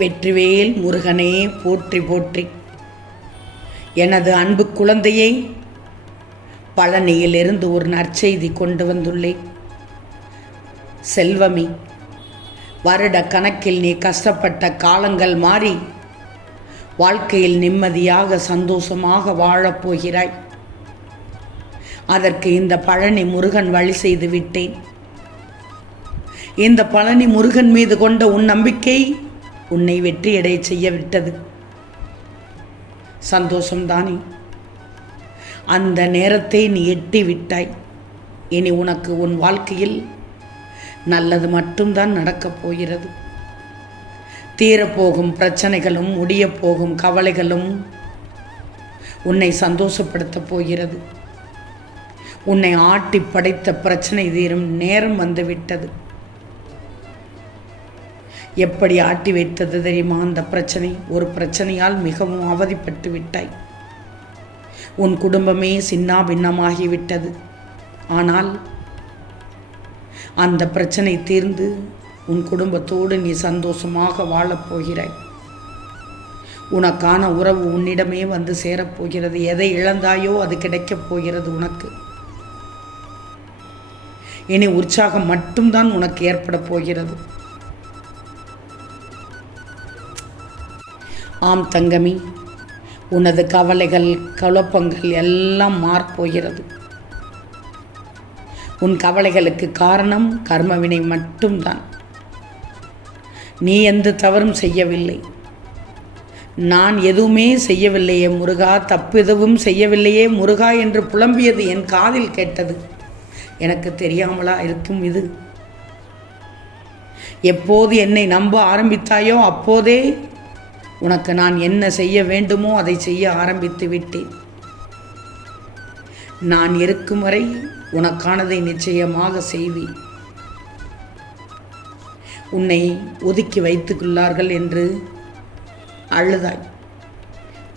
வெற்றிவேல் முருகனே போற்றி போற்றி. எனது அன்பு குழந்தையை, பழனியிலிருந்து ஒரு நற்செய்தி கொண்டு வந்துள்ளேன். செல்வமி, வருட கணக்கில் நீ கஷ்டப்பட்ட காலங்கள் மாறி வாழ்க்கையில் நிம்மதியாக சந்தோஷமாக வாழப்போகிறாய். அதற்கு இந்த பழனி முருகன் வழி செய்து விட்டேன். இந்த பழனி முருகன் மீது கொண்ட உன் நம்பிக்கை உன்னை வெற்றியடைய செய்ய விட்டது. சந்தோஷம்தானே? அந்த நேரத்தை நீ எட்டி விட்டாய். இனி உனக்கு உன் வாழ்க்கையில் நல்லது மட்டும்தான் நடக்கப் போகிறது. தீரப்போகும் பிரச்சனைகளும் முடியப் போகும் கவலைகளும் உன்னை சந்தோஷப்படுத்தப் போகிறது. உன்னை ஆட்டி படைத்த பிரச்சனை தீரும் நேரம் வந்துவிட்டது. எப்படி ஆட்டி வைத்தது தெரியுமா? அந்த பிரச்சனை, ஒரு பிரச்சனையால் மிகவும் அவதிப்பட்டு விட்டாய். உன் குடும்பமே சின்னா பின்னமாகிவிட்டது. ஆனால் அந்த பிரச்சனை தீர்ந்து உன் குடும்பத்தோடு நீ சந்தோஷமாக வாழப்போகிறாய். உனக்கான உறவு உன்னிடமே வந்து சேரப்போகிறது. எதை இழந்தாயோ அது கிடைக்கப் போகிறது உனக்கு. இனி உற்சாகம் மட்டும்தான் உனக்கு ஏற்பட போகிறது. ஆம் தங்கமி, உனது கவலைகள் குழப்பங்கள் எல்லாம் மாறப்போகிறது. உன் கவலைகளுக்கு காரணம் கர்மவினை மட்டும்தான். நீ எந்த தவறும் செய்யவில்லை. நான் எதுவுமே செய்யவில்லையே முருகா, தப்பு எதுவும் செய்யவில்லையே முருகா என்று புலம்பியது என் காதில் கேட்டது. எனக்கு தெரியாமலா இருக்கும் இது? எப்போது என்னை நம்ப ஆரம்பித்தாயோ அப்போதே உனக்கு நான் என்ன செய்ய வேண்டுமோ அதை செய்ய ஆரம்பித்து விட்டேன். நான் இருக்கும் வரை உனக்கானதை நிச்சயமாக செய்வேன். உன்னை ஒதுக்கி வைத்துக்கொள்ளார்கள் என்று அழுதாய்.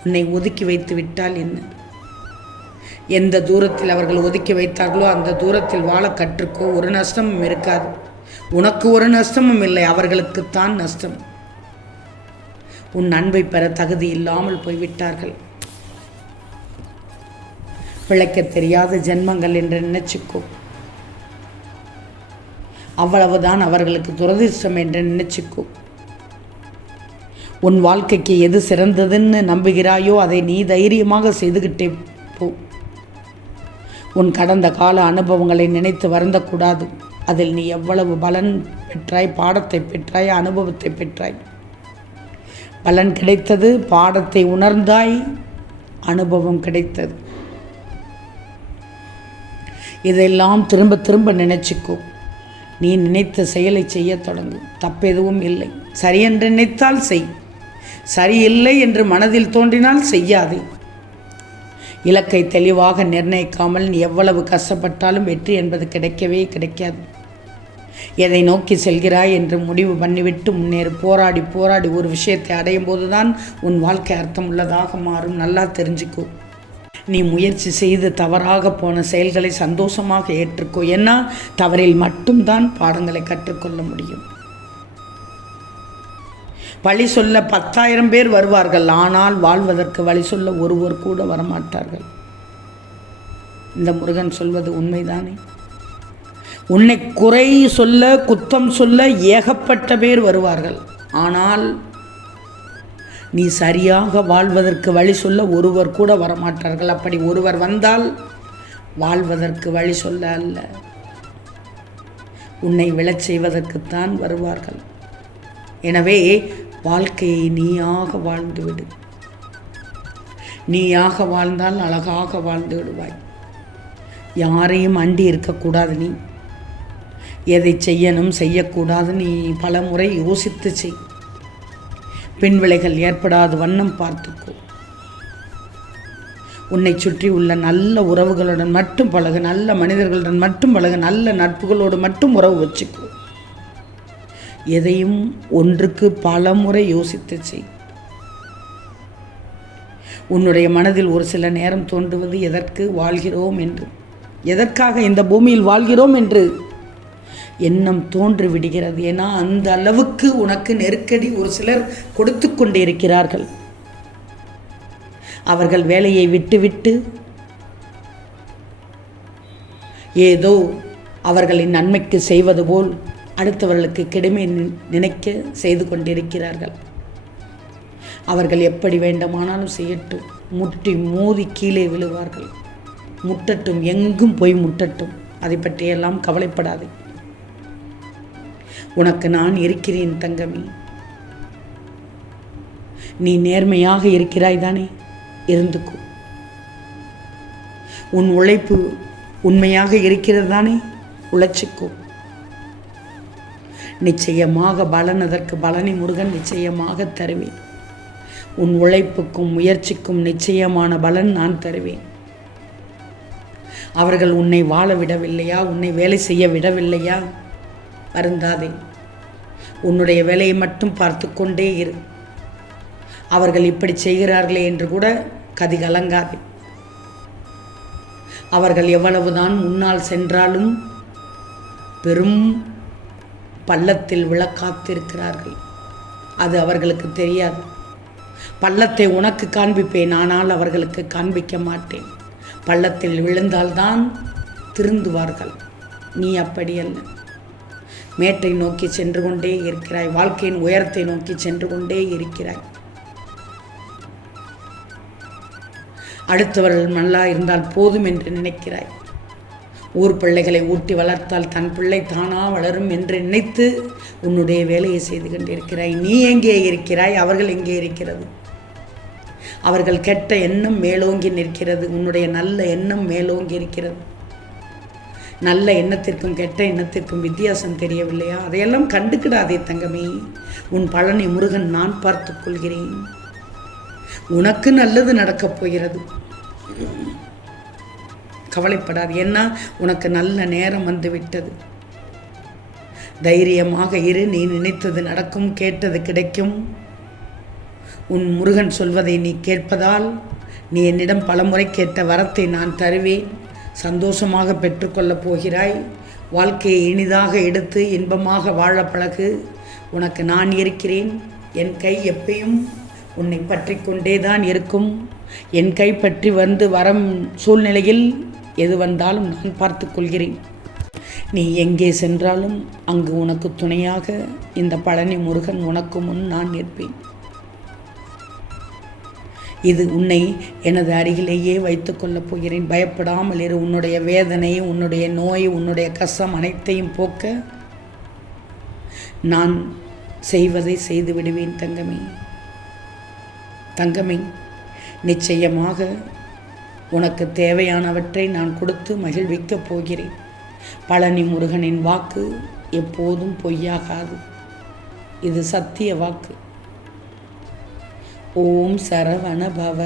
உன்னை ஒதுக்கி வைத்து விட்டால் என்ன? எந்த தூரத்தில் அவர்கள் ஒதுக்கி வைத்தார்களோ அந்த தூரத்தில் வாழ கற்றுக்கோ. ஒரு நஷ்டமும் இருக்காது. உனக்கு ஒரு நஷ்டமும் இல்லை, அவர்களுக்குத்தான் நஷ்டம். உன் அன்பை பெற தகுதி இல்லாமல் போய்விட்டார்கள். பிழைக்க தெரியாத ஜென்மங்கள் என்று நினைச்சுக்கோ. அவ்வளவுதான் அவர்களுக்கு துரதிர்ஷ்டம் என்று நினைச்சுக்கோ. உன் வாழ்க்கைக்கு எது சிறந்ததுன்னு நம்புகிறாயோ அதை நீ தைரியமாக செய்துகிட்டே போ. உன் கடந்த கால அனுபவங்களை நினைத்து வருந்தக்கூடாது. அதில் நீ எவ்வளவு பலன் பெற்றாய், பாடத்தை பெற்றாய், அனுபவத்தை பெற்றாய். பலன் கிடைத்தது, பாடத்தை உணர்ந்தாய், அனுபவம் கிடைத்தது. இதெல்லாம் திரும்ப திரும்ப நினைச்சுக்கோ. நீ நினைத்த செயலை செய்ய தொடங்கு. தப்பெதுவும் இல்லை. சரி என்று நினைத்தால் செய். சரியில்லை என்று மனதில் தோன்றினால் செய்யாதே. இலக்கை தெளிவாக நிர்ணயிக்காமல் நீ எவ்வளவு கஷ்டப்பட்டாலும் வெற்றி என்பது கிடைக்கவே கிடைக்காது. எதை நோக்கி செல்கிறாய் என்று முடிவு பண்ணிவிட்டு முன்னேறு. போராடி போராடி ஒரு விஷயத்தை அடையும் போதுதான் உன் வாழ்க்கை அர்த்தம் உள்ளதாக மாறும். நல்லா தெரிஞ்சுக்கோ. நீ முயற்சி செய்து தவறாக போன செயல்களை சந்தோஷமாக ஏற்றுக்கோ. ஏன்னா தவறில் மட்டும்தான் பாடங்களை கற்றுக்கொள்ள முடியும். வழி சொல்ல 10,000 பேர் வருவார்கள், ஆனால் வாழ்வதற்கு வழி சொல்ல ஒருவர் கூட வரமாட்டார்கள். இந்த முருகன் சொல்வது உண்மைதானே? உன்னை குறை சொல்ல, குத்தம் சொல்ல ஏகப்பட்ட பேர் வருவார்கள், ஆனால் நீ சரியாக வாழ்வதற்கு வழி சொல்ல ஒருவர் கூட வரமாட்டார்கள். அப்படி ஒருவர் வந்தால் வாழ்வதற்கு வழி சொல்ல அல்ல, உன்னை விழச் செய்வதற்குத்தான் வருவார்கள். எனவே வாழ்க்கையை நீயாக வாழ்ந்துவிடு. நீயாக வாழ்ந்தால் அழகாக வாழ்ந்து விடுவாய். யாரையும் அண்டி இருக்கக்கூடாது. நீ எதை செய்யணும் செய்யக்கூடாது நீ பல முறை யோசித்து செய். பின்விளைகள் ஏற்படாத வண்ணம் பார்த்துக்கோ. உன்னை சுற்றி உள்ள நல்ல உறவுகளுடன் மட்டும் பழகு. நல்ல மனிதர்களுடன் மட்டும் பழகு. நல்ல நட்புகளோடு மட்டும் உறவு வச்சுக்கோ. எதையும் ஒன்றுக்கு பல முறை யோசித்து செய். உன்னுடைய மனதில் ஒரு சில நேரம் தோன்றுவது எதற்கு வாழ்கிறோம் என்று, எதற்காக இந்த பூமியில் வாழ்கிறோம் என்று எண்ணம் தோன்றி விடுகிறது. ஏன்னா அந்த அளவுக்கு உனக்கு நெருக்கடி ஒரு சிலர் கொடுத்து கொண்டே இருக்கிறார்கள். அவர்கள் வேலையை விட்டுவிட்டு ஏதோ அவர்களின் நன்மைக்கு செய்வது போல் அடுத்தவர்களுக்கு கெடுமை நினைக்க செய்து கொண்டிருக்கிறார்கள். அவர்கள் எப்படி வேண்டுமானாலும் செய்யட்டும், முட்டி மோதி கீழே விழுவார்கள். முட்டட்டும், எங்கும் போய் முட்டட்டும், அதை பற்றியெல்லாம் கவலைப்படாதே. உனக்கு நான் இருக்கிறேன் தங்கமே. நீ நேர்மையாக இருக்கிறாய் தானே, இருந்துக்கோ. உன் உழைப்பு உண்மையாக இருக்கிறது தானே, உழைச்சிக்கோ. நிச்சயமாக பலன், அதற்கு பலனை முருகன் நிச்சயமாக தருவேன். உன் உழைப்புக்கும் முயற்சிக்கும் நிச்சயமான பலன் நான் தருவேன். அவர்கள் உன்னை வாழ விடவில்லையா, உன்னை வேலை செய்ய விடவில்லையா? வருந்தாதே, உன்னுடைய வேலையை மட்டும் பார்த்து கொண்டே இரு. அவர்கள் இப்படி செய்கிறார்களே என்று கூட கதி கலங்காதே. அவர்கள் எவ்வளவுதான் முன்னால் சென்றாலும் பெரும் பள்ளத்தில் விழ காத்திருக்கிறார்கள். அது அவர்களுக்கு தெரியாது. பள்ளத்தை உனக்கு காண்பிப்பேன், ஆனால் அவர்களுக்கு காண்பிக்க மாட்டேன். பள்ளத்தில் விழுந்தால்தான் திருந்துவார்கள். நீ அப்படி அல்ல. மேட்டை நோக்கி சென்று கொண்டே இருக்கிறாய். வாழ்க்கையின் உயரத்தை நோக்கி சென்று கொண்டே இருக்கிறாய். அடுத்தவர்கள் நல்லா இருந்தால் போதும் என்று நினைக்கிறாய். ஊர் பிள்ளைகளை ஊட்டி வளர்த்தால் தன் பிள்ளை தானா வளரும் என்று நினைத்து உன்னுடைய வேலையை செய்து கொண்டிருக்கிறாய். நீ எங்கே இருக்கிறாய்? அவர்கள் எங்கே இருக்கிறது? அவர்கள் கெட்ட எண்ணம் மேலோங்கி நிற்கிறது, உன்னுடைய நல்ல எண்ணம் மேலோங்கி இருக்கிறது. நல்ல எண்ணத்திற்கும் கெட்ட எண்ணத்திற்கும் வித்தியாசம் தெரியவில்லையா? அதையெல்லாம் கண்டுக்கிடாதே தங்கமே. உன் பழனி முருகன் நான் பார்த்துக் கொள்கிறேன். உனக்கு நல்லது நடக்கப் போகிறது, கவலைப்படாது. ஏன்னா உனக்கு நல்ல நேரம் வந்து விட்டது. தைரியமாக இரு. நீ நினைத்தது நடக்கும், கேட்டது கிடைக்கும். உன் முருகன் சொல்வதை நீ கேட்பதால் நீ என்னிடம் பலமுறை கேட்ட வரத்தை நான் தருவேன். சந்தோஷமாக பெற்றுக்கொள்ளப் போகிறாய். வாழ்க்கையை இனிதாக எடுத்து இன்பமாக வாழ பழகு. உனக்கு நான் இருக்கிறேன். என் கை எப்பயும் உன்னை பற்றி கொண்டே தான் இருக்கும். என் கை பற்றி வந்து வரும் சூழ்நிலையில் எது வந்தாலும் நான் பார்த்து கொள்கிறேன். நீ எங்கே சென்றாலும் அங்கு உனக்கு துணையாக இந்த பழனி முருகன் உனக்கு முன் நான் நிற்பேன். இது உன்னை எனது அருகிலேயே வைத்துக் கொள்ளப் போகிறேன். பயப்படாமல் இரு. உன்னுடைய வேதனை, உன்னுடைய நோய், உன்னுடைய கஷ்டம் அனைத்தையும் போக்க நான் செய்வதை செய்து விடுவேன் தங்கமே. தங்கமே, நிச்சயமாக உனக்கு தேவையானவற்றை நான் கொடுத்து மகிழ்விக்கப் போகிறேன். பழனி முருகனின் வாக்கு எப்போதும் பொய்யாகாது. இது சத்திய வாக்கு. ஓம் சரவண பவ.